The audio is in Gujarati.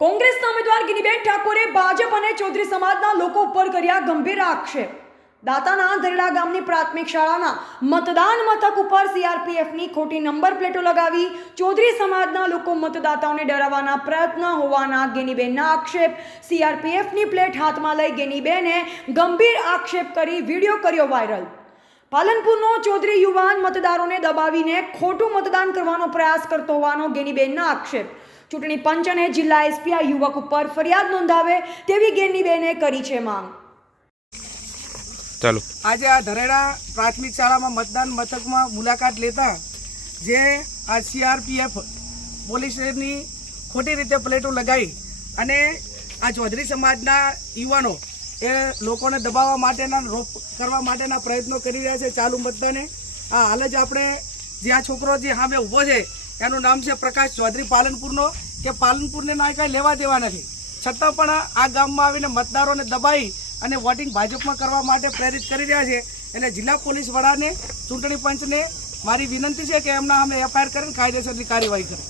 કોંગ્રેસના ઉમેદવાર ગિનીબેન ઠાકોરે ભાજપ અને ચૌધરી સમાજના લોકો ઉપર કર્યા ગંભીર આક્ષેપ। દાતાના ધરડા ગામની પ્રાથમિક શાળાના મતદાન મથક ઉપર સીઆરપીએફની ખોટી નંબર પ્લેટો લગાવી ચૌધરી સમાજના લોકો મતદાતાઓને ડરાવવાના પ્રયત્ન હોવાના ગિનીબેનના આક્ષેપ। સીઆરપીએફની પ્લેટ હાથમાં લઈ ગિનીબેને ગંભીર આક્ષેપ કરી વિડીયો કર્યો વાયરલ। પાલનપુરનો ચૌધરી યુવાન મતદારોને દબાવીને ખોટું મતદાન કરવાનો પ્રયાસ કરતો હોવાનો ગિનીબેનના આક્ષેપ। ચૂંટણી પંચ અને જિલ્લા એસપી આ યુવક ઉપર ફરિયાદ નોંધાવે તેવી ગિનીબેને કરી છે માંગ। ચાલો આજે આ ધરેડા પ્રાથમિક શાળામાં મતદાન મથકમાં મુલાકાત લેતા જે આ સીઆરપીએફ પોલીસની ખોટી રીતે પ્લેટો લગાવી અને આ ચૌધરી સમાજના યુવાનો એ લોકોને દબાવવા માટેના રોક કરવા માટેના પ્રયત્નો કરી રહ્યા છે ચાલુ મતદાને। આ હાલ જ આપણે જે આ છોકરો જે સામે ઊભો છે એનું નામ છે પ્રકાશ ચૌધરી પાલનપુરનો, કે પાલનપુરને ના કાંઈ લેવા દેવા નથી, છતાં પણ આ ગામમાં આવીને મતદારોને દબાવી અને વોટિંગ ભાજપમાં કરવા માટે પ્રેરિત કરી રહ્યા છે। અને જિલ્લા પોલીસ વડાને ચૂંટણી પંચને મારી વિનંતી છે કે એમના અમે એફઆઈઆર કરીને કાયદેસરની કાર્યવાહી કરે।